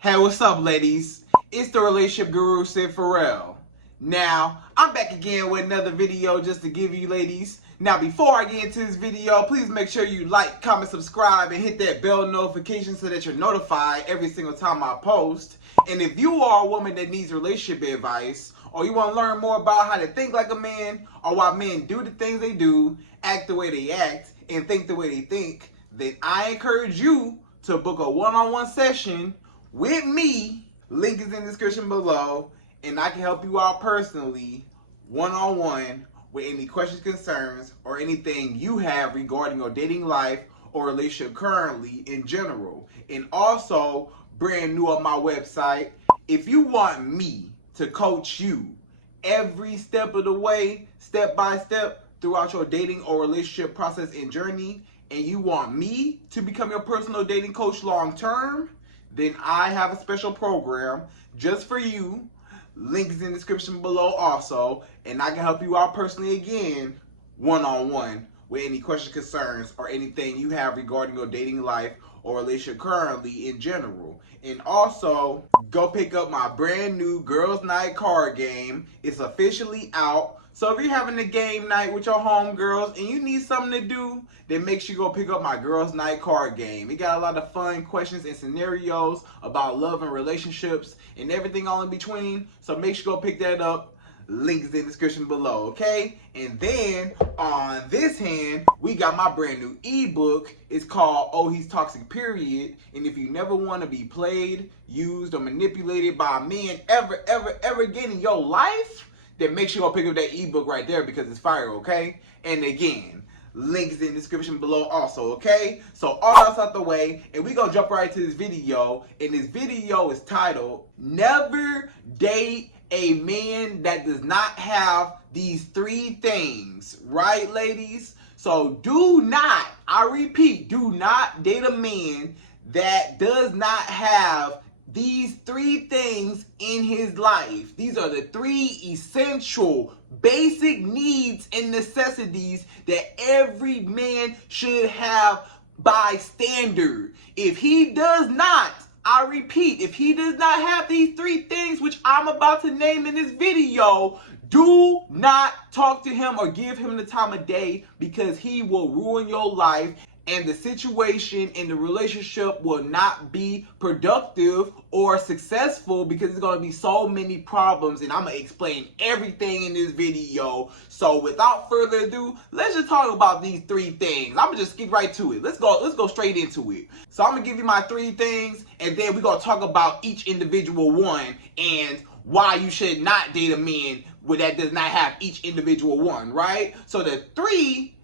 Hey, what's up, ladies? It's the relationship guru, Sydd Ferrell. Now, I'm back again with another video just to give you ladies. Now, before I get into this video, please make sure you like, comment, subscribe, and hit that bell notification so that you're notified every single time I post. And if you are a woman that needs relationship advice, or you want to learn more about how to think like a man, or why men do the things they do, act the way they act, and think the way they think, then I encourage you to book a one-on-one session with me. Link is in the description below, and I can help you out personally, one-on-one, with any questions, concerns, or anything you have regarding your dating life or relationship currently in general. And also, brand new on my website, if you want me to coach you every step of the way, step by step, throughout your dating or relationship process and journey, and you want me to become your personal dating coach long term, then I have a special program just for you. Link is in the description below also, and I can help you out personally again, one-on-one, with any questions, concerns, or anything you have regarding your dating life or relationship currently in general. And also, go pick up my brand new Girls Night card game. It's officially out. So if you're having a game night with your homegirls and you need something to do, then make sure you go pick up my Girls Night card game. It got a lot of fun questions and scenarios about love and relationships and everything all in between. So make sure you go pick that up. Link is in the description below, okay? And then on this hand, we got my brand new ebook. It's called Oh He's Toxic Period. And if you never want to be played, used, or manipulated by a man ever again in your life, then make sure you go pick up that ebook right there because it's fire, okay? And again, links in the description below also, okay? So all that's out the way, and we gonna jump right to this video. And this video is titled, Never Date a Man That Does Not Have These 3 Things. Right, ladies? So do not, I repeat, do not date a man that does not have these 3 things in his life. These are the 3 essential, basic needs and necessities that every man should have by standard. If he does not, I repeat, if he does not have these 3 things, which I'm about to name in this video, do not talk to him or give him the time of day, because he will ruin your life. And the situation in the relationship will not be productive or successful because there's going to be so many problems. And I'm going to explain everything in this video. So without further ado, let's just talk about these 3 things. I'm going to just skip right to it. Let's go straight into it. So I'm going to give you my 3 things, and then we're going to talk about each individual one and why you should not date a man that does not have each individual one, right? So the 3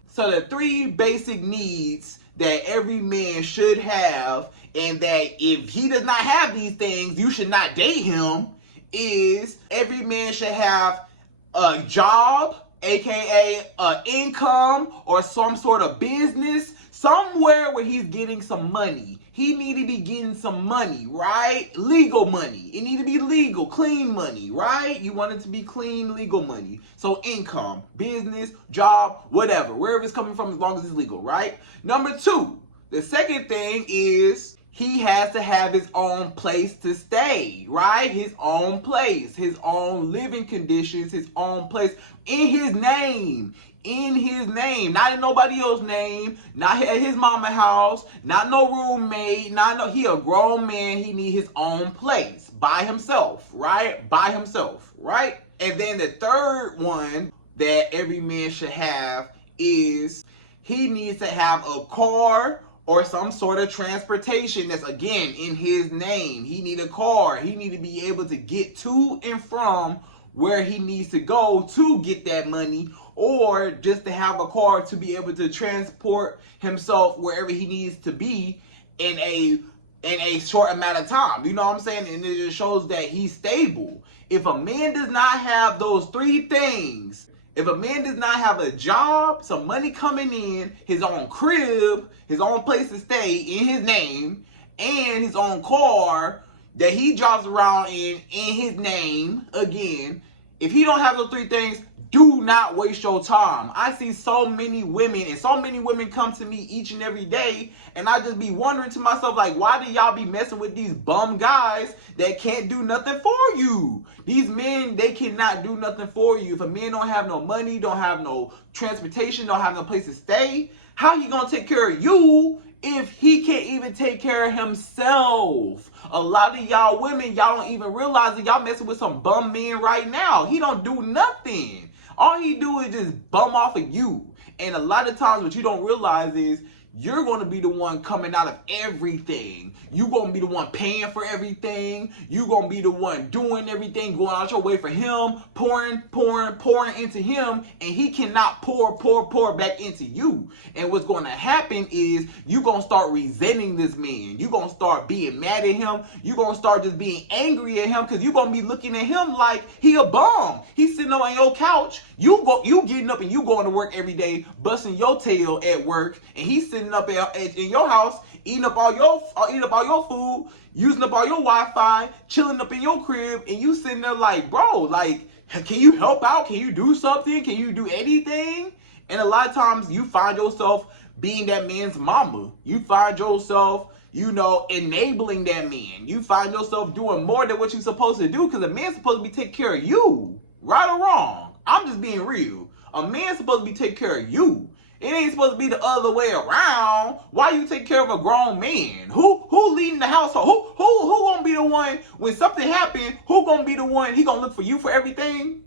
basic needs that every man should have, and that if he does not have these things, you should not date him, is every man should have a job, aka an income or some sort of business, somewhere where he's getting some money. He need to be getting some money, right? Legal money. It need to be legal, clean money, right? You want it to be clean, legal money. So income, business, job, whatever. Wherever it's coming from, as long as it's legal, right? Number 2, the second thing is he has to have his own place to stay, right? His own place, his own living conditions, his own place in his name. In his name, not in nobody else's name, not at his mama house, not no roommate, he a grown man, he need his own place by himself, right? By himself, right? And then the third one that every man should have is he needs to have a car or some sort of transportation that's, again, in his name. He need a car. He need to be able to get to and from where he needs to go to get that money, or just to have a car to be able to transport himself wherever he needs to be in a short amount of time. You know what I'm saying? And it just shows that he's stable. If a man does not have those 3 things, if a man does not have a job, some money coming in, his own crib, his own place to stay in his name, and his own car that he drives around in his name, again, if he don't have those 3 things, Do not waste your time. I see so many women, and so many women come to me each and every day, and I just be wondering to myself, like, why do y'all be messing with these bum guys that can't do nothing for you? These men, they cannot do nothing for you. If a man don't have no money, don't have no transportation, don't have no place to stay, how he gonna take care of you if he can't even take care of himself? A lot of y'all women, y'all don't even realize that y'all messing with some bum men right now. He don't do nothing. All he do is just bum off of you. And a lot of times what you don't realize is you're going to be the one coming out of everything. You're going to be the one paying for everything. You're going to be the one doing everything, going out your way for him, pouring into him, and he cannot pour back into you. And what's going to happen is you're going to start resenting this man. You're going to start being mad at him. You're going to start just being angry at him because you're going to be looking at him like he a bum. He's sitting on your couch. You getting up and you going to work every day, busting your tail at work, and he's sitting up in your house, eating up all your food, using up all your Wi-Fi, chilling up in your crib, and you sitting there like, bro, like, can you help out? Can you do something? Can you do anything? And a lot of times you find yourself being that man's mama. You find yourself, enabling that man. You find yourself doing more than what you're supposed to do because a man's supposed to be taking care of you, right or wrong. I'm just being real. A man's supposed to be taking care of you. It ain't supposed to be the other way around. Why you take care of a grown man? Who leading the household? Who gonna be the one when something happen? Who gonna be the one? He gonna look for you for everything?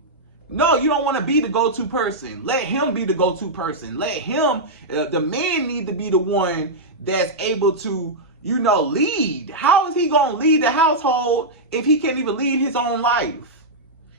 No, you don't want to be the go-to person. Let him be the go-to person. Let him. The man need to be the one that's able to, lead. How is he gonna lead the household if he can't even lead his own life?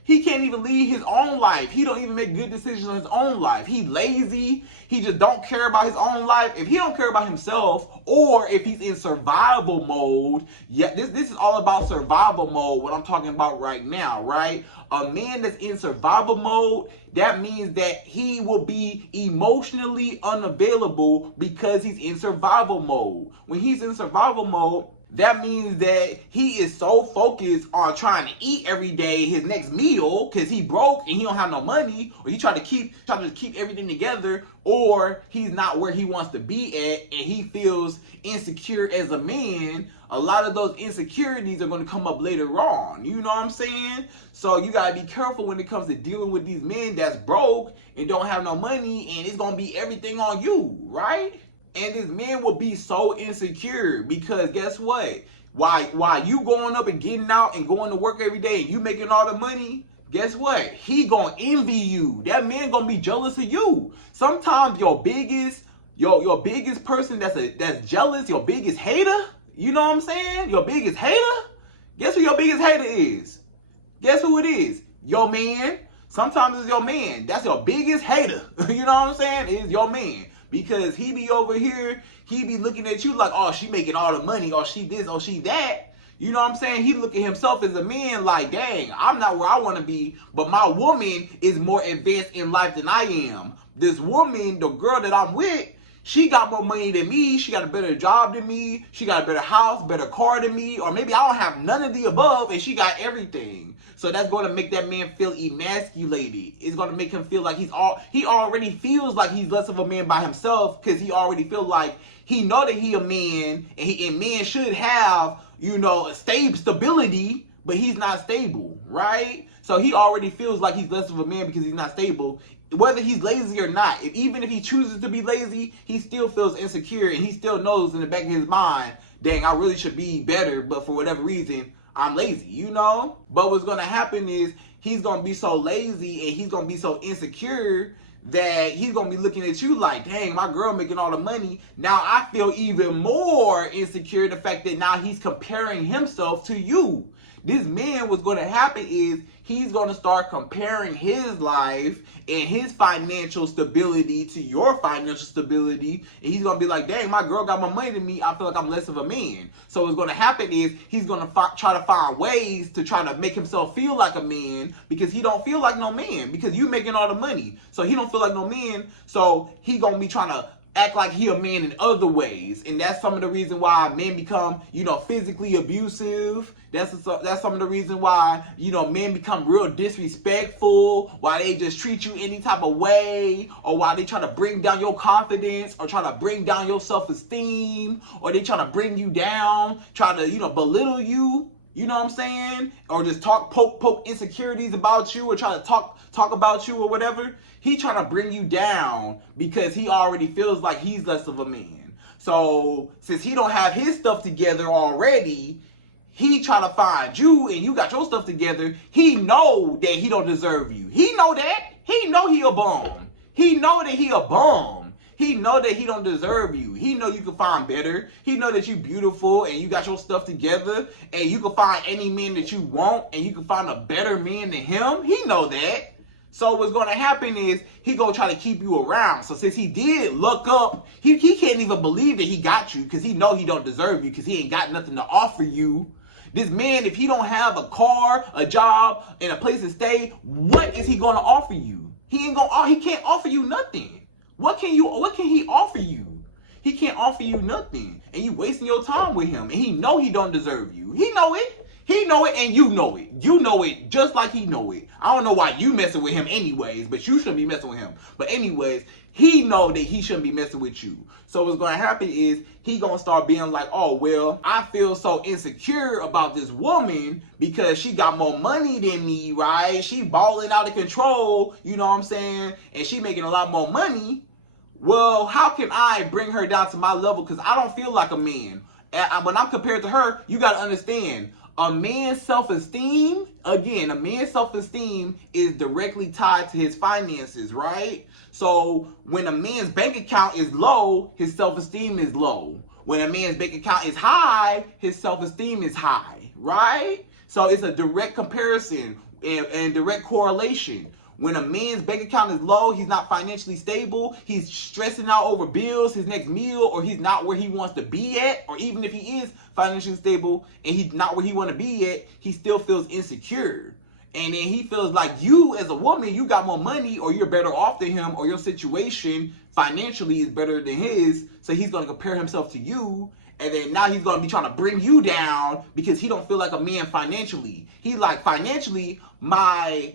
He can't even lead his own life. He don't even make good decisions on his own life. He lazy. He just don't care about his own life. If he don't care about himself, or if he's in survival mode, this is all about survival mode, what I'm talking about right now, right? A man that's in survival mode, that means that he will be emotionally unavailable because he's in survival mode. When he's in survival mode, that means that he is so focused on trying to eat every day his next meal because he broke and he don't have no money, or he try to keep everything together, or he's not where he wants to be at and he feels insecure as a man. A lot of those insecurities are going to come up later on. You know what I'm saying? So you got to be careful when it comes to dealing with these men that's broke and don't have no money, and it's going to be everything on you, right? And this man will be so insecure because guess what? Why you going up and getting out and going to work every day and you making all the money, guess what? He gonna envy you. That man gonna be jealous of you. Sometimes your biggest person that's jealous, your biggest hater, you know what I'm saying? Your biggest hater? Guess who your biggest hater is? Guess who it is? Your man. Sometimes it's your man. That's your biggest hater. You know what I'm saying? It's your man. Because he be over here, he be looking at you like, oh, she making all the money, or she this, or she that. You know what I'm saying? He look at himself as a man like, dang, I'm not where I want to be, but my woman is more advanced in life than I am. This woman, the girl that I'm with, she got more money than me, she got a better job than me, she got a better house, better car than me, or maybe I don't have none of the above and she got everything. So that's going to make that man feel emasculated. It's going to make him feel like he already feels like he's less of a man by himself because he already feel like he know that he a man and men should have, stability, but he's not stable, right? So he already feels like he's less of a man because he's not stable. Whether he's lazy or not, even if he chooses to be lazy, he still feels insecure and he still knows in the back of his mind, dang, I really should be better, but for whatever reason, I'm lazy, But what's going to happen is he's going to be so lazy and he's going to be so insecure that he's going to be looking at you like, dang, my girl making all the money. Now I feel even more insecure, the fact that now he's comparing himself to you. This man, what's going to happen is he's going to start comparing his life and his financial stability to your financial stability. And he's going to be like, dang, my girl got more money than me. I feel like I'm less of a man. So what's going to happen is he's going to try to find ways to try to make himself feel like a man because he don't feel like no man because you making all the money. So he don't feel like no man. So he going to be trying to act like he a man in other ways, and that's some of the reason why men become, physically abusive. That's some of the reason why, men become real disrespectful, why they just treat you any type of way, or why they try to bring down your confidence, or try to bring down your self-esteem, or they try to bring you down, try to, belittle you. You know what I'm saying? Or just poke insecurities about you, or try to talk about you or whatever. He trying to bring you down because he already feels like he's less of a man. So since he don't have his stuff together already, he trying to find you, and you got your stuff together. He know that he don't deserve you. He know that. He know he a bum. He know that he a bum. He know that he don't deserve you. He know you can find better. He know that you beautiful and you got your stuff together, and you can find any man that you want, and you can find a better man than him. He know that. So what's going to happen is he going to try to keep you around. So since he did look up, he can't even believe that he got you, because he know he don't deserve you, because he ain't got nothing to offer you. This man, if he don't have a car, a job, and a place to stay, what is he going to offer you? He can't offer you nothing. What can he offer you? He can't offer you nothing. And you wasting your time with him. And he know he don't deserve you. He know it. He know it, and you know it. You know it just like he know it. I don't know why you messing with him anyways, but you shouldn't be messing with him. But anyways, he know that he shouldn't be messing with you. So what's going to happen is he going to start being like, oh, well, I feel so insecure about this woman because she got more money than me, right? She balling out of control, you know what I'm saying? And she making a lot more money. Well, how can I bring her down to my level? Because I don't feel like a man. And when I'm compared to her, you got to understand, a man's self-esteem, again, a man's self-esteem is directly tied to his finances, right? So when a man's bank account is low, his self-esteem is low. When a man's bank account is high, his self-esteem is high, right? So it's a direct comparison and direct correlation. When a man's bank account is low, he's not financially stable, he's stressing out over bills, his next meal, or he's not where he wants to be at, or even if he is financially stable and he's not where he want to be at, he still feels insecure. And then he feels like you as a woman, you got more money, or you're better off than him, or your situation financially is better than his, so he's going to compare himself to you. And then now he's going to be trying to bring you down because he don't feel like a man financially. He like, financially, my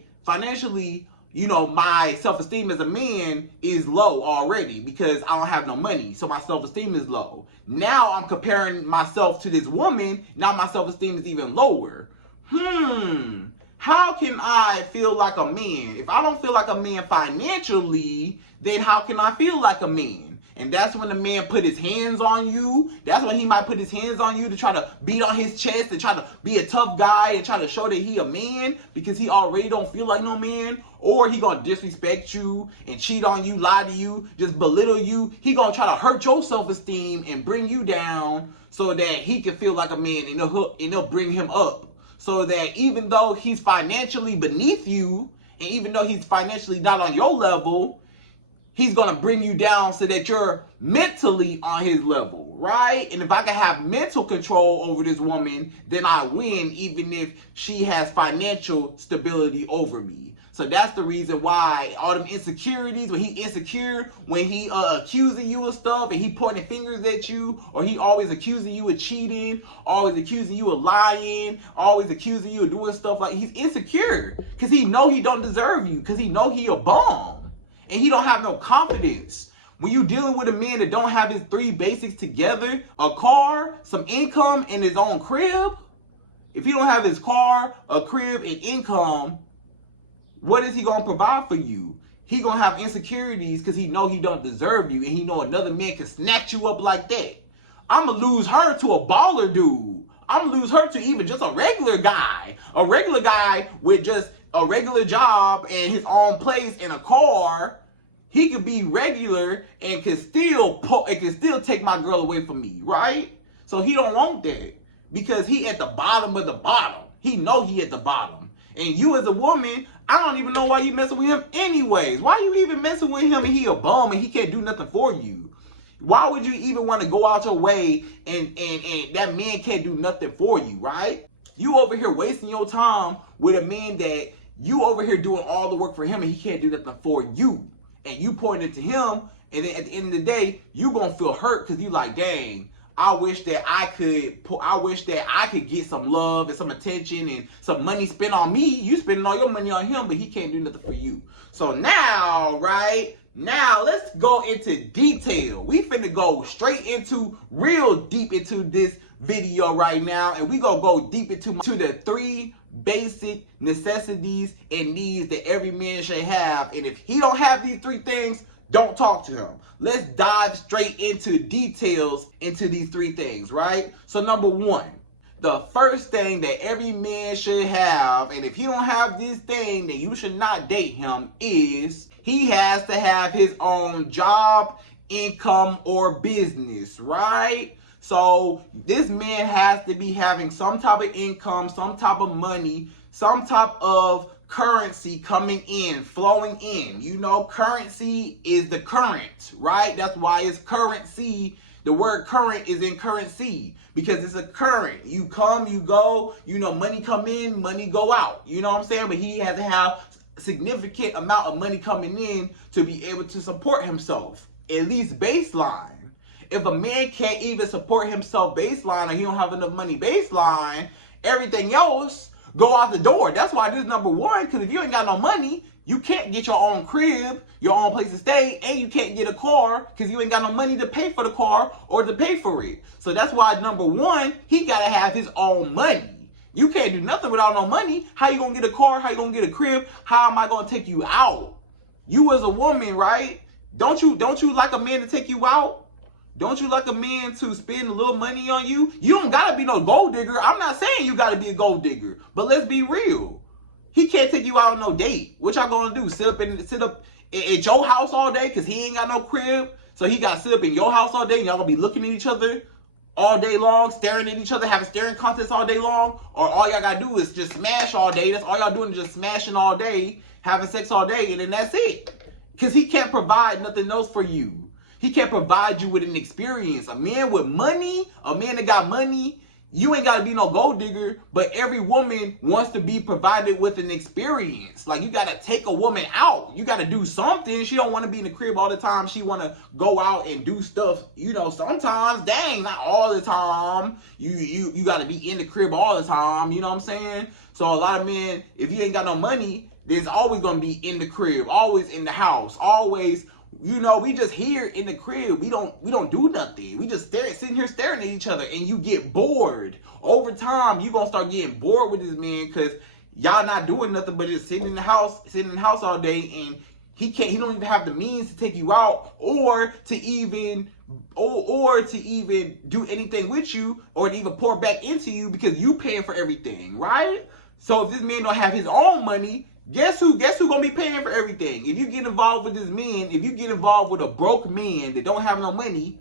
self-esteem as a man is low already because I don't have no money. So my self-esteem is low. Now I'm comparing myself to this woman. Now my self-esteem is even lower. How can I feel like a man? If I don't feel like a man financially, then how can I feel like a man? And that's when the man put his hands on you. That's when he might put his hands on you to try to beat on his chest and try to be a tough guy and try to show that he a man because he already don't feel like no man. Or he gonna disrespect you and cheat on you, lie to you, just belittle you. He gonna try to hurt your self-esteem and bring you down so that he can feel like a man, and they'll bring him up. So that even though he's financially beneath you, and even though he's financially not on your level, he's going to bring you down so that you're mentally on his level, right? And if I can have mental control over this woman, then I win, even if she has financial stability over me. So that's the reason why all them insecurities, when he insecure, when he accusing you of stuff and he pointing fingers at you, or he always accusing you of cheating, always accusing you of lying, always accusing you of doing stuff like, he's insecure because he know he don't deserve you, because he know he a bum. And he don't have no confidence. When you dealing with a man that don't have his three basics together, a car, some income, and his own crib, if he don't have his car, a crib, and income, what is he going to provide for you? He going to have insecurities because he know he don't deserve you, and he know another man can snatch you up like that. I'm going to lose her to a baller dude. I'm going to lose her to even just a regular guy. A regular guy with just a regular job and his own place and a car. He could be regular and can still take my girl away from me, right? So he don't want that because he at the bottom of the bottom. He know he at the bottom. And you as a woman, I don't even know why you messing with him anyways. Why you even messing with him and he a bum and he can't do nothing for you? Why would you even want to go out your way and that man can't do nothing for you, right? You over here wasting your time with a man that you over here doing all the work for him and he can't do nothing for you. And you pointing to him And then at the end of the day, you gonna feel hurt because you like, dang, I wish that I could get some love and some attention and some money spent on me. You spending all your money on him, but he can't do nothing for you. So now, right? Now let's go into detail. We finna go straight into, real deep into this video right now, and we gonna go deep into the 3 basic necessities and needs that every man should have. And if he don't have these 3 things, don't talk to him. Let's dive straight into details into these 3 things, right? So number 1, the first thing that every man should have, and if he don't have this thing, then you should not date him, is he has to have his own job, income, or business, right? So this man has to be having some type of income, some type of money, some type of currency coming in, flowing in. You know, currency is the current, right? That's why it's currency. The word current is in currency because it's a current. You come, you go, you know, money come in, money go out. You know what I'm saying? But he has to have a significant amount of money coming in to be able to support himself, at least baseline. If a man can't even support himself baseline, or he don't have enough money baseline, everything else go out the door. That's why this is number 1, because if you ain't got no money, you can't get your own crib, your own place to stay, and you can't get a car because you ain't got no money to pay for the car or to pay for it. So that's why number 1, he gotta have his own money. You can't do nothing without no money. How you gonna get a car? How you gonna get a crib? How am I gonna take you out? You as a woman, right? Don't you like a man to take you out? Don't you like a man to spend a little money on you? You don't gotta be no gold digger. I'm not saying you gotta be a gold digger, but let's be real. He can't take you out on no date. What y'all gonna do? Sit up at your house all day because he ain't got no crib? So he gotta sit up in your house all day and y'all gonna be looking at each other all day long, staring at each other, having staring contests all day long? Or all y'all gotta do is just smash all day? That's all y'all doing, is just smashing all day, having sex all day, and then that's it. Because he can't provide nothing else for you. He can't provide you with an experience. A man with money, a man that got money, you ain't got to be no gold digger, but every woman wants to be provided with an experience. Like, you got to take a woman out. You got to do something. She don't want to be in the crib all the time. She want to go out and do stuff, you know, sometimes. Dang, not all the time. You got to be in the crib all the time. You know what I'm saying? So a lot of men, if you ain't got no money, there's always going to be in the crib, always in the house, always. You know, we just here in the crib. We don't do nothing. We just sitting here staring at each other, and you get bored. Over time, you gonna start getting bored with this man because y'all not doing nothing but just sitting in the house all day, and he don't even have the means to take you out or to even do anything with you or to even pour back into you because you paying for everything, right? So if this man don't have his own money, Guess who gonna be paying for everything? If you get involved with this man, if you get involved with a broke man that don't have no money,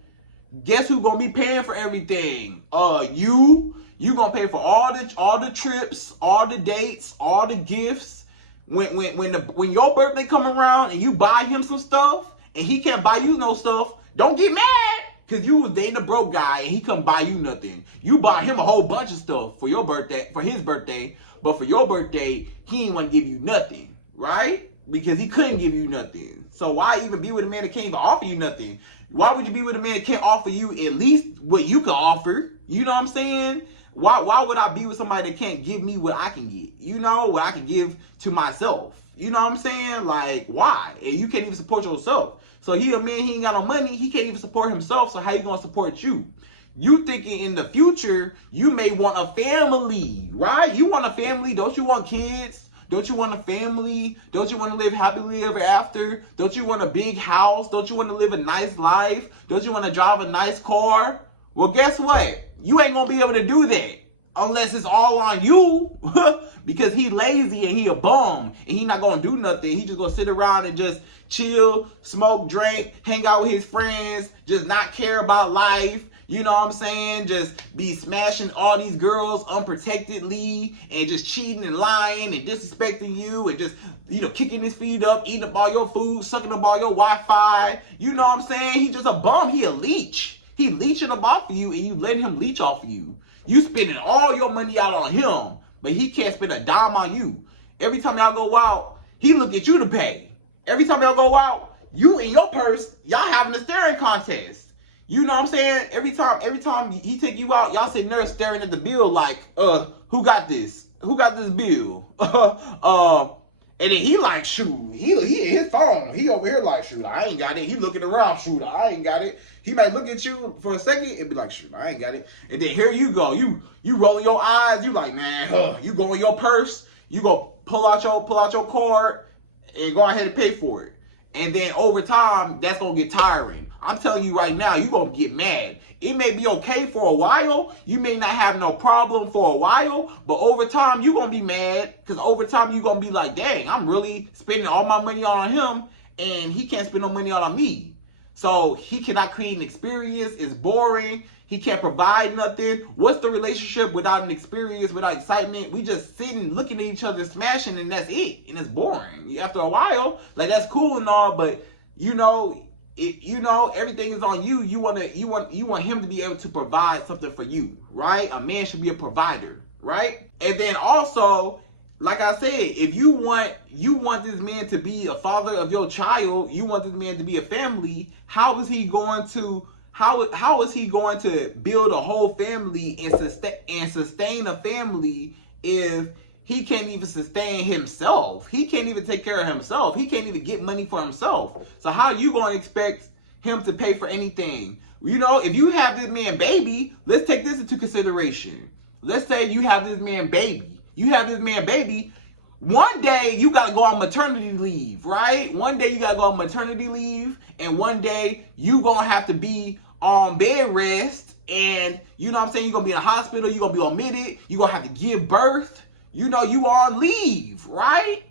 guess who gonna be paying for everything? You gonna pay for all the trips, all the dates, all the gifts. When your birthday come around and you buy him some stuff and he can't buy you no stuff, don't get mad. Cause you was dating a broke guy and he couldn't buy you nothing. You bought him a whole bunch of stuff for your birthday, for his birthday. But for your birthday, he didn't want to give you nothing, right? Because he couldn't give you nothing. So why even be with a man that can't even offer you nothing? Why would you be with a man that can't offer you at least what you can offer? You know what I'm saying? Why would I be with somebody that can't give me what I can get? You know, what I can give to myself. You know what I'm saying? Like, why? And you can't even support yourself. So he a man, he ain't got no money. He can't even support himself. So how you going to support you? You thinking in the future, you may want a family, right? You want a family. Don't you want kids? Don't you want a family? Don't you want to live happily ever after? Don't you want a big house? Don't you want to live a nice life? Don't you want to drive a nice car? Well, guess what? You ain't going to be able to do that unless it's all on you because he lazy and he a bum and he not going to do nothing. He just going to sit around and just chill, smoke, drink, hang out with his friends, just not care about life. You know what I'm saying? Just be smashing all these girls unprotectedly and just cheating and lying and disrespecting you and just, you know, kicking his feet up, eating up all your food, sucking up all your Wi-Fi. You know what I'm saying? He just a bum. He a leech. He leeching up off of you and you letting him leech off of you. You spending all your money out on him, but he can't spend a dime on you. Every time y'all go out, he look at you to pay. Every time y'all go out, You and your purse, y'all having a staring contest. You know what I'm saying? Every time he take you out, y'all sitting there staring at the bill like, who got this? Who got this bill? And then he like, shoot, he in his phone. He over here like, shoot, I ain't got it. He looking around, shoot, I ain't got it. He might look at you for a second and be like, shoot, I ain't got it. And then here you go. You rolling your eyes. You like, man, you go in your purse. You go pull out your card and go ahead and pay for it. And then over time, that's going to get tiring. I'm telling you right now, you're going to get mad. It may be okay for a while. You may not have no problem for a while. But over time, you're going to be mad. Because over time, you're going to be like, dang, I'm really spending all my money on him. And he can't spend no money on me. So he cannot create an experience. It's boring. He can't provide nothing. What's the relationship without an experience, without excitement? We just sitting, looking at each other, smashing, and that's it. And it's boring. After a while, like that's cool and all, but everything is on you. You want him to be able to provide something for you, right? A man should be a provider, right? And then also, like I said, if you want this man to be a father of your child, you want this man to be a family, how is he going to build a whole family and sustain a family if he can't even sustain himself? He can't even take care of himself. He can't even get money for himself. So how are you going to expect him to pay for anything? If you have this man baby, let's take this into consideration. Let's say you have this man baby. One day you got to go on maternity leave, right? One day you got to go on maternity leave, and one day you going to have to be on bed rest, and you know what I'm saying, you're going to be in a hospital, you're going to be admitted, you're going to have to give birth. You on leave, right?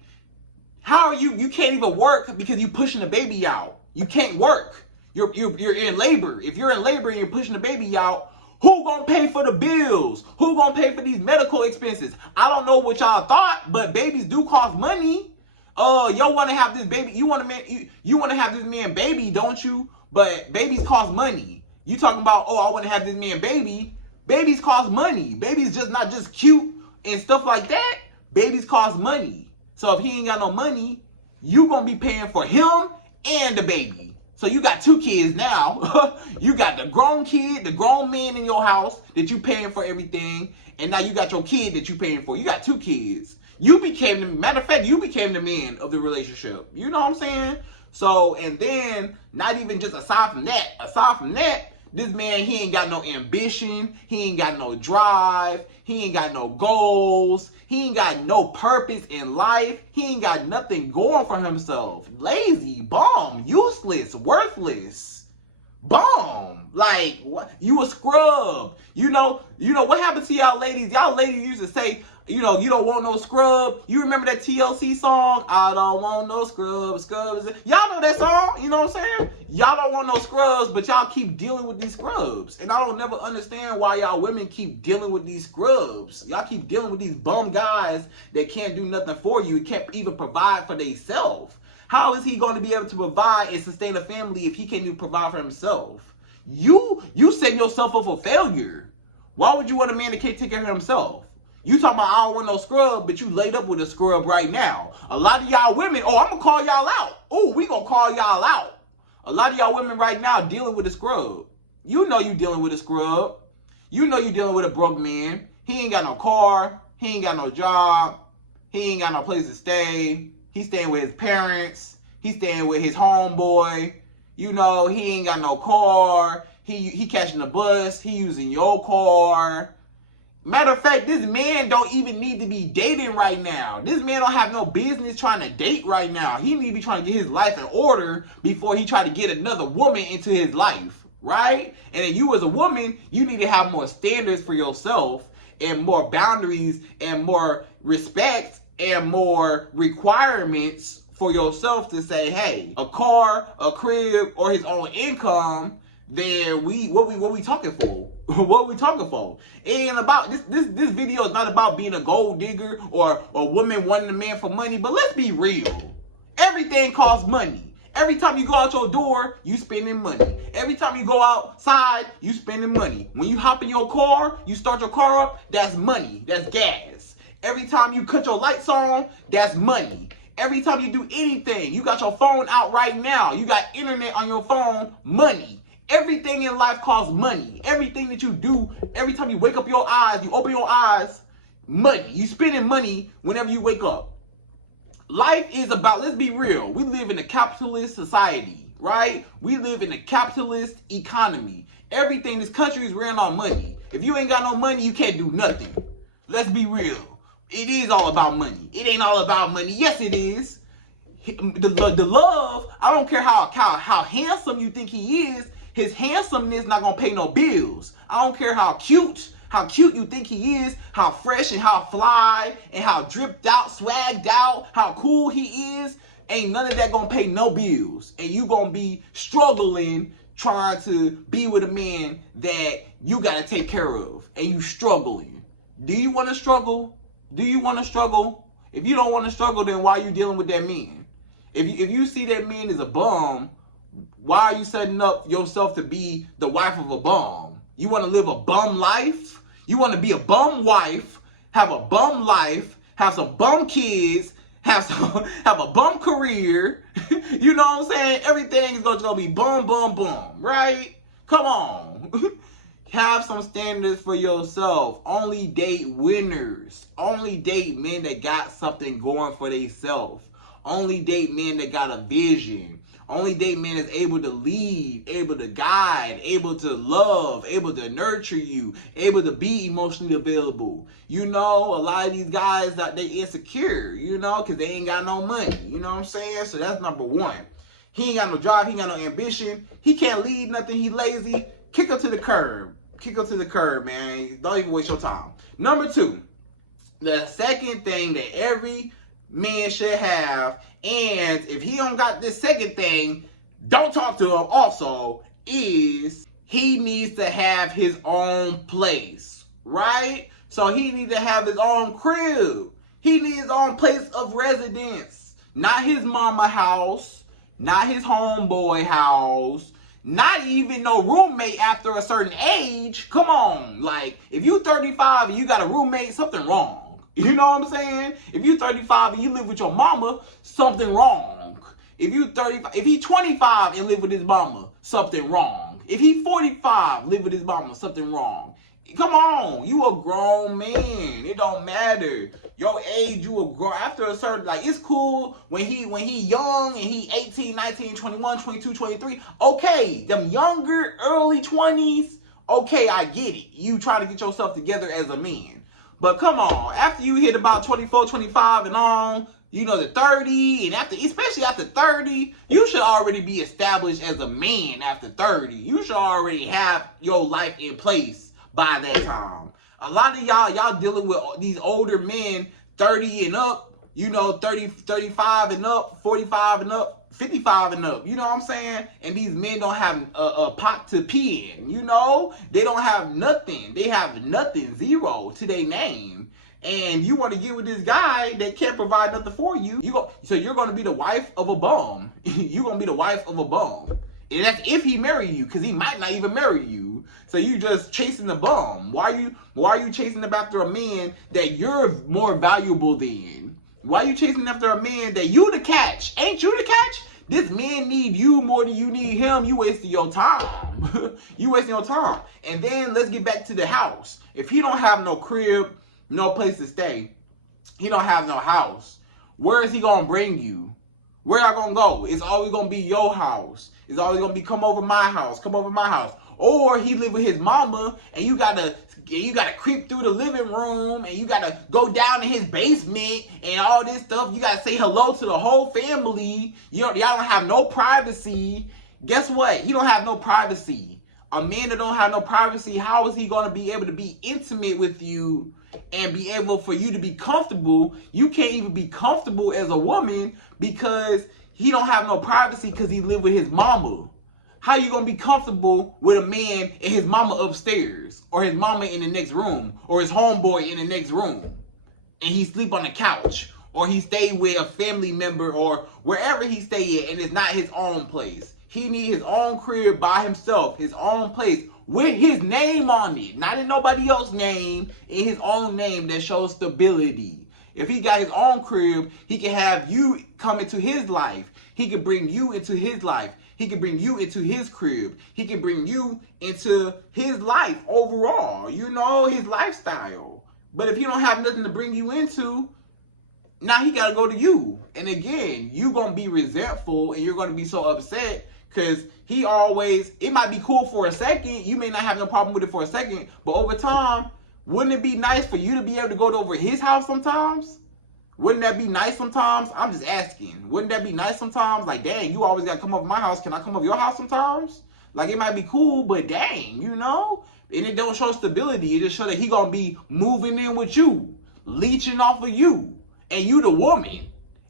How are you can't even work because you're pushing the baby out. You can't work. You're in labor. If you're in labor and you're pushing the baby out, who gonna pay for the bills? Who gonna pay for these medical expenses? I don't know what y'all thought, but babies do cost money. Y'all want to have this baby. You want to have this man baby, don't you? But babies cost money. You talking about, I want to have this man baby. Babies cost money. Babies just not just cute and stuff like that. Babies cost money. So if he ain't got no money, you gonna be paying for him and the baby. So you got two kids now. You got the grown kid, the grown man in your house that you paying for everything, and now you got your kid that you paying for. You got two kids. Matter of fact, you became the man of the relationship. You know what I'm saying? So, and then not even just aside from that, this man, he ain't got no ambition. He ain't got no drive. He ain't got no goals. He ain't got no purpose in life. He ain't got nothing going for himself. Lazy, bum, useless, worthless, bum. Like, what? You a scrub. You know what happened to y'all ladies? Y'all ladies used to say, you don't want no scrub. You remember that TLC song? I don't want no scrubs. Y'all know that song? You know what I'm saying? Y'all don't want no scrubs, but y'all keep dealing with these scrubs. And I don't never understand why y'all women keep dealing with these scrubs. Y'all keep dealing with these bum guys that can't do nothing for you, can't even provide for themselves. How is he going to be able to provide and sustain a family if he can't even provide for himself? You setting yourself up for failure. Why would you want a man that can't take care of himself? You talking about I don't want no scrub, but you laid up with a scrub right now. A lot of y'all women, I'm going to call y'all out. We going to call y'all out. A lot of y'all women right now dealing with a scrub. You know you dealing with a scrub. You know you dealing with a broke man. He ain't got no car. He ain't got no job. He ain't got no place to stay. He's staying with his parents. He's staying with his homeboy. He ain't got no car. He catching the bus. He using your car. Matter of fact, this man don't even need to be dating right now. This man don't have no business trying to date right now. He need to be trying to get his life in order before he try to get another woman into his life, right? And then you as a woman, you need to have more standards for yourself and more boundaries and more respect and more requirements for yourself to say, hey, a car, a crib, or his own income, then what we talking for? What we talking for? It ain't about this video is not about being a gold digger or a woman wanting a man for money, but let's be real. Everything costs money. Every time you go out your door, you spending money. Every time you go outside, you spending money. When you hop in your car, you start your car up, that's money. That's gas. Every time you cut your lights on, that's money. Every time you do anything, you got your phone out right now. You got internet on your phone, money. Everything in life costs money. Everything that you do, every time you wake up your eyes, you open your eyes, money. You spending money whenever you wake up. Life is about, let's be real, we live in a capitalist society, right? We live in a capitalist economy. Everything, this country is ran on money. If you ain't got no money, you can't do nothing. Let's be real. It is all about money. It ain't all about money. Yes, it is. The love, I don't care how handsome you think he is, his handsomeness not gonna pay no bills. I don't care how cute you think he is, how fresh and how fly and how dripped out, swagged out, how cool he is. Ain't none of that gonna pay no bills. And you gonna be struggling trying to be with a man that you gotta take care of. And you struggling. Do you wanna struggle? Do you wanna struggle? If you don't wanna struggle, then why are you dealing with that man? If you see that man is a bum, why are you setting up yourself to be the wife of a bum? You wanna live a bum life? You wanna be a bum wife, have a bum life, have some bum kids, have a bum career. You know what I'm saying? Everything is gonna be bum, right? Come on. Have some standards for yourself. Only date winners. Only date men that got something going for themselves. Only date men that got a vision. Only date men that's able to lead, able to guide, able to love, able to nurture you, able to be emotionally available. You know, a lot of these guys, they insecure, you know, because they ain't got no money. You know what I'm saying? So that's number one. He ain't got no drive. He ain't got no ambition. He can't lead nothing. He lazy. Kick him to the curb. Kick him to the curb, man. Don't even waste your time. Number two, the second thing that every man should have, and if he don't got this second thing, don't talk to him also, is he needs to have his own place, right? So he needs to have his own crib. He needs his own place of residence. Not his mama house, not his homeboy house, not even no roommate after a certain age. Come on, like, if you 35 and you got a roommate, something wrong. You know what I'm saying? If you 35 and you live with your mama, something wrong. If he 25 and live with his mama, something wrong. If he 45, live with his mama, something wrong. Come on, you a grown man. It don't matter. Your age, you a grown. After a certain, like, it's cool when he young and he 18, 19, 21, 22, 23. Okay, them younger, early 20s, okay, I get it. You trying to get yourself together as a man. But come on, after you hit about 24, 25 and on, you know, the 30, and especially after 30, you should already be established as a man after 30. You should already have your life in place by that time. A lot of y'all dealing with these older men, 30 and up, you know, 30, 35 and up, 45 and up, 55 and up, you know what I'm saying? And these men don't have a pot to pee in, you know? They don't have nothing. They have nothing, zero to their name. And you want to get with this guy that can't provide nothing for you. So you're going to be the wife of a bum. You're going to be the wife of a bum. And that's if he marry you, because he might not even marry you. So you just chasing the bum. Why are you chasing after a man that you're more valuable than? Why are you chasing after a man that you the catch? Ain't you the catch? This man need you more than you need him. You wasting your time. You wasting your time. And then let's get back to the house. If he don't have no crib, no place to stay, he don't have no house, where is he going to bring you? Where y'all going to go? It's always going to be your house. It's always going to be come over my house. Come over my house. Or he live with his mama and you gotta creep through the living room and you gotta go down in his basement and all this stuff. You gotta say hello to the whole family. Y'all don't have no privacy. Guess what? He don't have no privacy. A man that don't have no privacy, how is he gonna be able to be intimate with you and be able for you to be comfortable? You can't even be comfortable as a woman because he don't have no privacy because he live with his mama. How you gonna be comfortable with a man and his mama upstairs, or his mama in the next room, or his homeboy in the next room, and he sleep on the couch, or he stay with a family member, or wherever he stay at, and it's not his own place? He need his own crib by himself, his own place with his name on it, not in nobody else's name, in his own name that shows stability. If he got his own crib, he can have you come into his life. He can bring you into his life. He can bring you into his crib. He can bring you into his life overall, you know, his lifestyle. But if he don't have nothing to bring you into, now he got to go to you. And again, you going to be resentful and you're going to be so upset because he always, it might be cool for a second. You may not have no problem with it for a second, but over time, wouldn't it be nice for you to be able to go over his house sometimes? Wouldn't that be nice sometimes? I'm just asking. Wouldn't that be nice sometimes? Like, dang, you always got to come over my house. Can I come over your house sometimes? Like, it might be cool, but dang, you know? And it don't show stability. It just show that he going to be moving in with you, leeching off of you, and you the woman.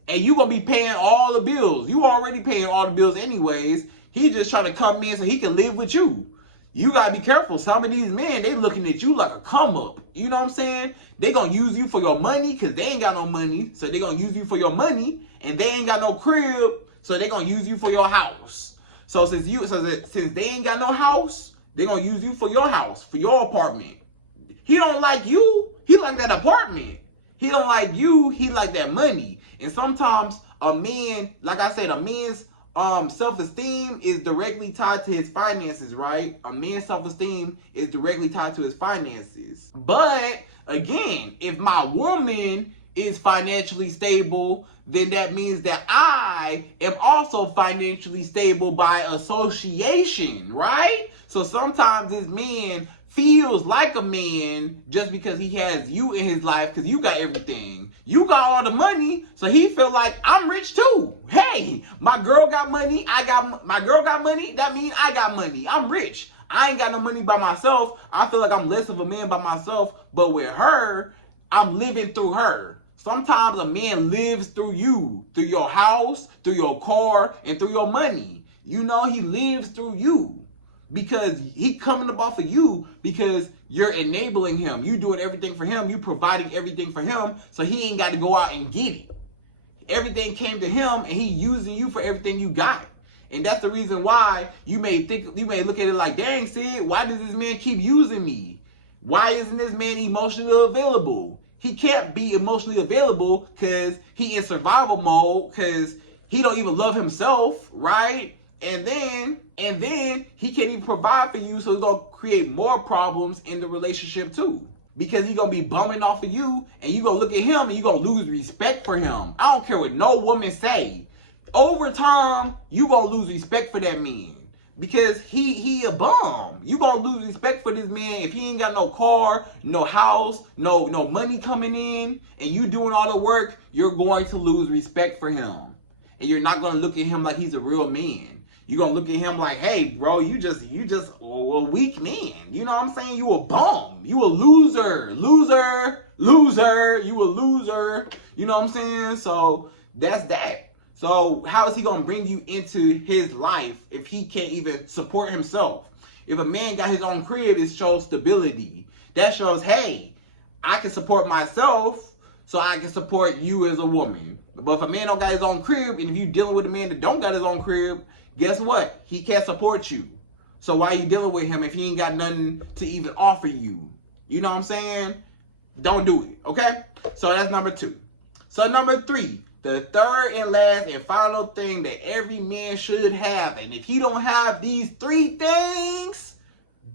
And you going to be paying all the bills. You already paying all the bills anyways. He just trying to come in so he can live with you. You got to be careful. Some of these men, they looking at you like a come up. You know what I'm saying? They going to use you for your money because they ain't got no money. So they going to use you for your money. And they ain't got no crib. So they going to use you for your house. So since they ain't got no house, they going to use you for your house, for your apartment. He don't like you. He like that apartment. He don't like you. He like that money. And sometimes a man, like I said, a man's self-esteem is directly tied to his finances, right? A man's self-esteem is directly tied to his finances. But again, if my woman is financially stable, then that means that I am also financially stable by association, right? So sometimes this man feels like a man just because he has you in his life because you got everything. You got all the money, so he feel like I'm rich too. Hey, my girl got money, my girl got money, that means I got money. I'm rich. I ain't got no money by myself. I feel like I'm less of a man by myself, but with her, I'm living through her. Sometimes a man lives through you, through your house, through your car, and through your money. You know, he lives through you. Because he coming up off of you because you're enabling him. You doing everything for him. You providing everything for him. So he ain't got to go out and get it. Everything came to him and he using you for everything you got. And that's the reason why you may look at it like, dang, Sid, why does this man keep using me? Why isn't this man emotionally available? He can't be emotionally available because he in survival mode because he don't even love himself, right? And then he can't even provide for you, so it's going to create more problems in the relationship too. Because he's going to be bumming off of you, and you're going to look at him, and you're going to lose respect for him. I don't care what no woman say. Over time, you're going to lose respect for that man. Because he a bum. You're going to lose respect for this man if he ain't got no car, no house, no money coming in, and you doing all the work, you're going to lose respect for him. And you're not going to look at him like he's a real man. You're going to look at him like, hey, bro, you just a weak man. You know what I'm saying? You a bum. You a loser. Loser. You a loser. You know what I'm saying? So that's that. So how is he going to bring you into his life if he can't even support himself? If a man got his own crib, it shows stability. That shows, hey, I can support myself so I can support you as a woman. But if a man don't got his own crib, and if you dealing with a man that don't got his own crib, guess what? He can't support you. So why are you dealing with him if he ain't got nothing to even offer you? You know what I'm saying? Don't do it, okay? So that's number 2. So number 3, the third and last and final thing that every man should have, and if he don't have these 3 things,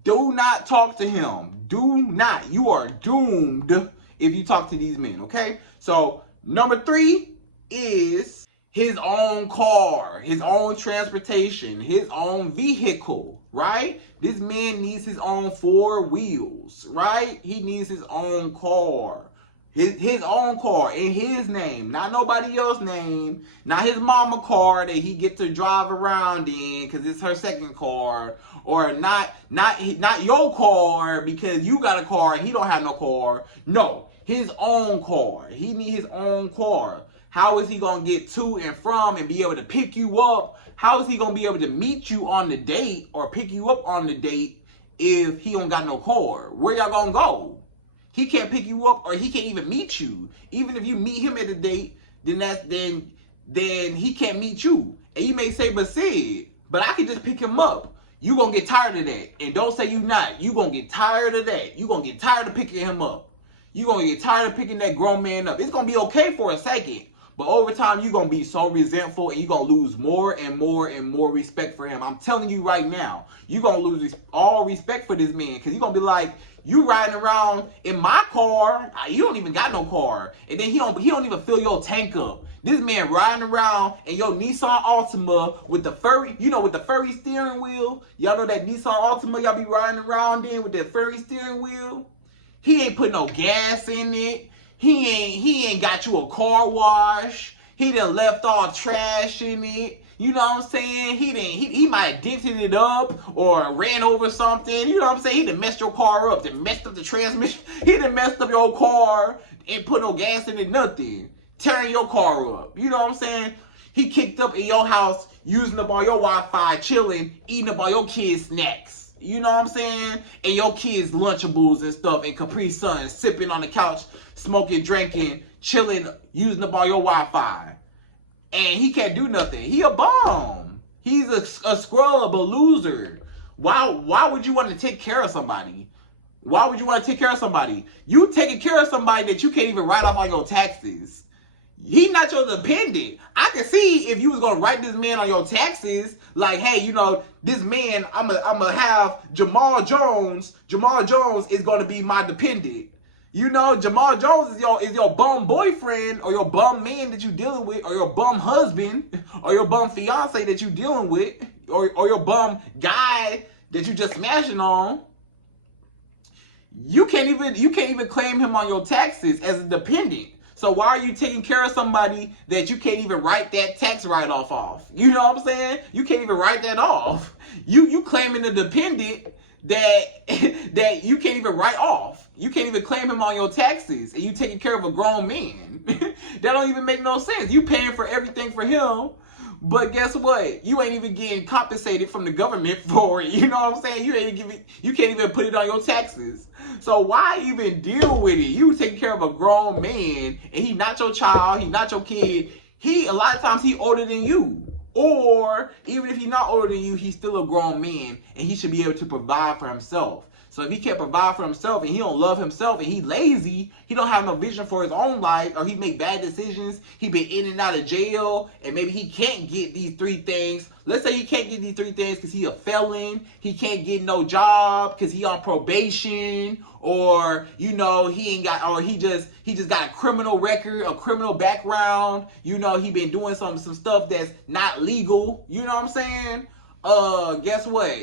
do not talk to him. Do not. You are doomed if you talk to these men, okay? So number 3 is his own car, his own transportation, his own vehicle, right? This man needs his own 4 wheels, right? He needs his own car. His own car in his name, not nobody else's name, not his mama car that he get to drive around in because it's her second car, or not your car because you got a car and he don't have no car. No, his own car. He need his own car. How is he going to get to and from and be able to pick you up? How is he going to be able to meet you on the date or pick you up on the date if he don't got no car? Where y'all going to go? He can't pick you up or he can't even meet you. Even if you meet him at a date, then he can't meet you. And you may say, but Sid, but I can just pick him up. You going to get tired of that. And don't say you not. You going to get tired of that. You going to get tired of picking him up. You're going to get tired of picking that grown man up. It's going to be okay for a second. But over time, you're going to be so resentful and you're going to lose more and more and more respect for him. I'm telling you right now, you're going to lose all respect for this man because you're going to be like, you riding around in my car, you don't even got no car. And then he don't even fill your tank up. This man riding around in your Nissan Altima with the furry, with the furry steering wheel. Y'all know that Nissan Altima y'all be riding around in with that furry steering wheel? He ain't put no gas in it. He ain't got you a car wash. He done left all trash in it. You know what I'm saying? He might have dented it up or ran over something. You know what I'm saying? He done messed your car up. Done messed up the transmission. He done messed up your car and put no gas in it, nothing. Tearing your car up. You know what I'm saying? He kicked up in your house, using up all your Wi-Fi, chilling, eating up all your kids' snacks. You know what I'm saying? And your kids' Lunchables and stuff, and Capri Sun, sipping on the couch, smoking, drinking, chilling, using up all your Wi-Fi. And he can't do nothing. He a bum. He's a scrub, a loser. Why would you want to take care of somebody? Why would you want to take care of somebody? You taking care of somebody that you can't even write off on your taxes. He's not your dependent. I can see if you was gonna write this man on your taxes, like, hey, this man, I'm gonna have Jamal Jones. Jamal Jones is gonna be my dependent. Jamal Jones is your bum boyfriend or your bum man that you dealing with, or your bum husband, or your bum fiance that you dealing with, or your bum guy that you just smashing on. You can't even claim him on your taxes as a dependent. So why are you taking care of somebody that you can't even write that tax write-off off? You know what I'm saying? You can't even write that off. You claiming a dependent that you can't even write off. You can't even claim him on your taxes, and you taking care of a grown man. That don't even make no sense. You paying for everything for him, but guess what? You ain't even getting compensated from the government for it. You know what I'm saying? You can't even put it on your taxes. So why even deal with it? You taking care of a grown man, and he not your child, he not your kid. A lot of times he older than you. Or even if he's not older than you, he's still a grown man, and he should be able to provide for himself. So if he can't provide for himself and he don't love himself and he lazy, he don't have no vision for his own life, or he make bad decisions, he been in and out of jail, and maybe he can't get these 3 things. Let's say he can't get these 3 things because he a felon, he can't get no job because he on probation, or he ain't got, or he just got a criminal record, a criminal background. He been doing some stuff that's not legal. You know what I'm saying? Guess what?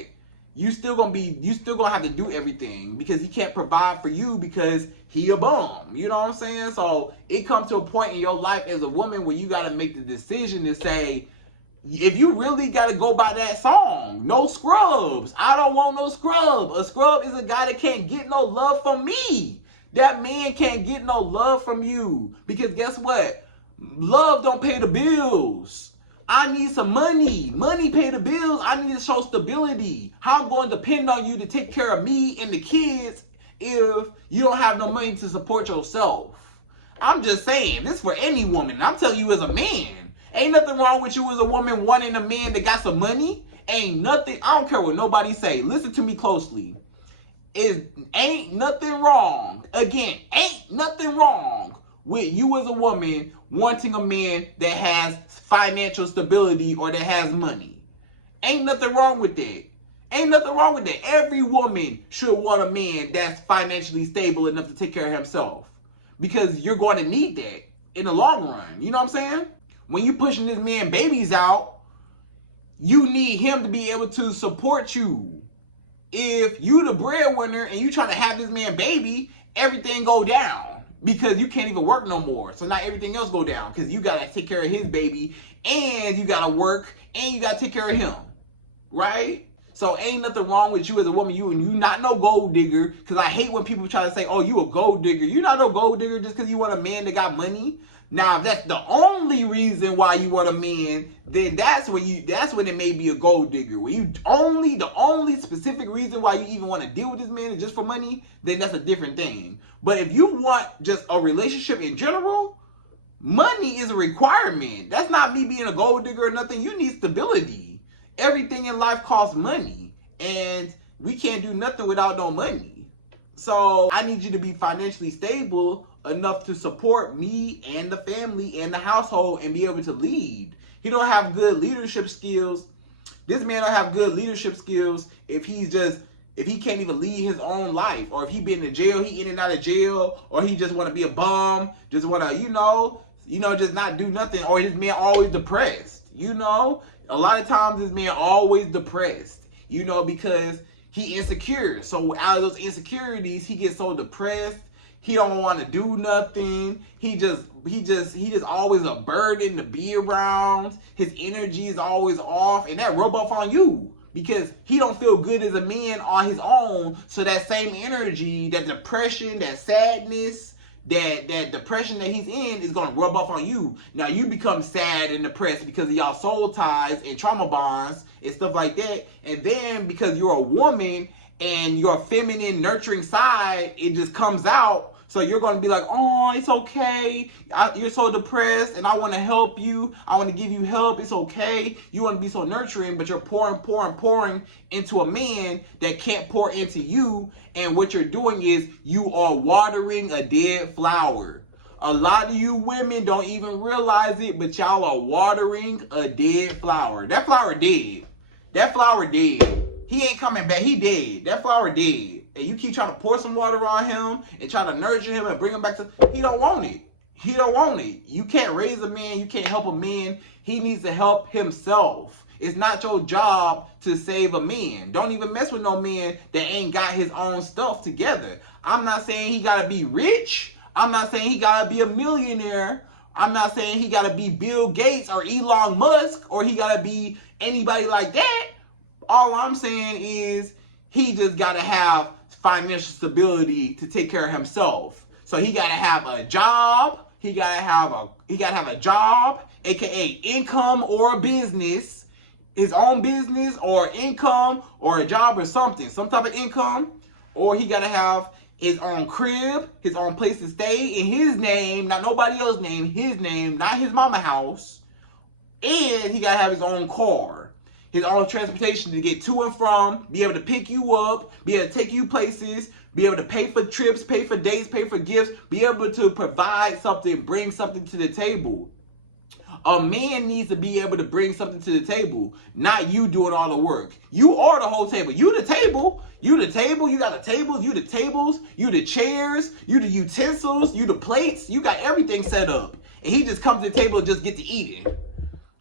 You still gonna have to do everything because he can't provide for you because he a bum. You know what I'm saying? So it comes to a point in your life as a woman where you gotta make the decision to say, if you really gotta go by that song, no scrubs. I don't want no scrub. A scrub is a guy that can't get no love from me. That man can't get no love from you because guess what? Love don't pay the bills. I need some money. Money pay the bills. I need to show stability. How I'm going to depend on you to take care of me and the kids if you don't have no money to support yourself. I'm just saying, this is for any woman. I'm telling you as a man. Ain't nothing wrong with you as a woman wanting a man that got some money. Ain't nothing. I don't care what nobody say. Listen to me closely. Ain't nothing wrong. Again, ain't nothing wrong with you as a woman wanting a man that has financial stability or that has money. Ain't nothing wrong with that. Ain't nothing wrong with that. Every woman should want a man that's financially stable enough to take care of himself, because you're going to need that in the long run. You know what I'm saying? When you pushing this man babies out, you need him to be able to support you. If you the breadwinner and you trying to have this man baby, everything go down. Because you can't even work no more. So now everything else go down. Because you got to take care of his baby. And you got to work. And you got to take care of him. Right? So ain't nothing wrong with you as a woman. You not no gold digger. Because I hate when people try to say, oh, you a gold digger. You not no gold digger just because you want a man that got money. Now, if that's the only reason why you want a man, then that's when it may be a gold digger. When the only specific reason why you even want to deal with this man is just for money, then that's a different thing. But if you want just a relationship in general, money is a requirement. That's not me being a gold digger or nothing. You need stability. Everything in life costs money, and we can't do nothing without no money. So I need you to be financially stable enough to support me and the family and the household and be able to lead. He don't have good leadership skills. This man don't have good leadership skills if he can't even lead his own life, or if he been in jail, he in and out of jail, or he just want to be a bum, just want to, just not do nothing, or this man always depressed, A lot of times this man always depressed, because he insecure. So out of those insecurities, he gets so depressed. He don't want to do nothing. He just always a burden to be around. His energy is always off, and that rub off on you because he don't feel good as a man on his own. So that same energy, that depression, that sadness, that depression that he's in is gonna rub off on you. Now you become sad and depressed because of y'all soul ties and trauma bonds and stuff like that. And then because you're a woman and your feminine nurturing side, it just comes out. So you're going to be like, oh, it's okay. You're so depressed and I want to help you. I want to give you help. It's okay. You want to be so nurturing, but you're pouring into a man that can't pour into you. And what you're doing is you are watering a dead flower. A lot of you women don't even realize it, but y'all are watering a dead flower. That flower dead. That flower dead. He ain't coming back. He dead. That flower dead. And you keep trying to pour some water on him and try to nurture him and bring him back to... He don't want it. He don't want it. You can't raise a man. You can't help a man. He needs to help himself. It's not your job to save a man. Don't even mess with no man that ain't got his own stuff together. I'm not saying he got to be rich. I'm not saying he got to be a millionaire. I'm not saying he got to be Bill Gates or Elon Musk or he got to be anybody like that. All I'm saying is he just got to have financial stability to take care of himself. So he got to have a job. He got to have a job, aka income or a business, his own business or income or a job or something, some type of income. Or he got to have his own crib, his own place to stay in his name, not nobody else's name, his name, not his mama house. And he got to have his own car. His own transportation to get to and from, be able to pick you up, be able to take you places, be able to pay for trips, pay for dates, pay for gifts, be able to provide something, bring something to the table. A man needs to be able to bring something to the table, not you doing all the work. You are the whole table. You the table. You the table. You got the tables. You the tables. You the chairs. You the utensils. You the plates. You got everything set up. And he just comes to the table and just get to eating.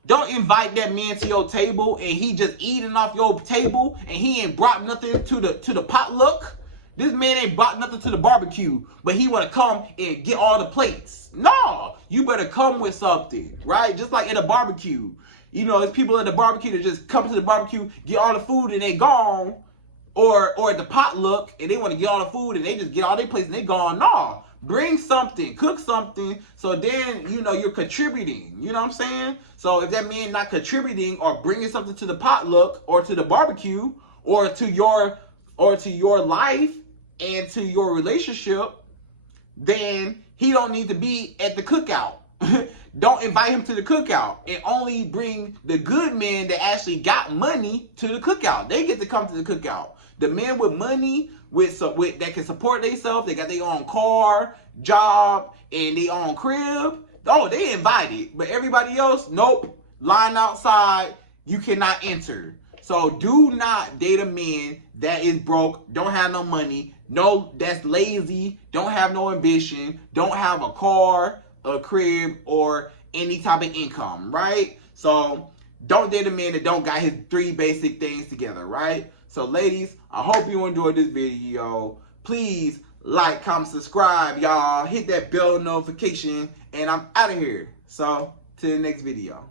Don't invite that man to your table and he just eating off your table and he ain't brought nothing to the potluck. This man ain't brought nothing to the barbecue, but he want to come and get all the plates. No, you better come with something, right? Just like at a barbecue. There's people at the barbecue that just come to the barbecue, get all the food and they gone. Or at the potluck and they want to get all the food and they just get all their plates and they gone. No. Bring something, cook something, so then, you're contributing. You know what I'm saying? So if that man not contributing or bringing something to the potluck or to the barbecue or to your life and to your relationship, then he don't need to be at the cookout. Don't invite him to the cookout and only bring the good men that actually got money to the cookout. They get to come to the cookout. The men with money, that can support themselves, they got their own car, job, and their own crib. Oh, they invited. But everybody else, nope. Line outside, you cannot enter. So do not date a man that is broke, don't have no money, no, that's lazy, don't have no ambition, don't have a car, a crib, or any type of income, right? So don't date a man that don't got his 3 basic things together, right? So ladies, I hope you enjoyed this video. Please like, comment, subscribe, y'all. Hit that bell notification, and I'm out of here. So, to the next video.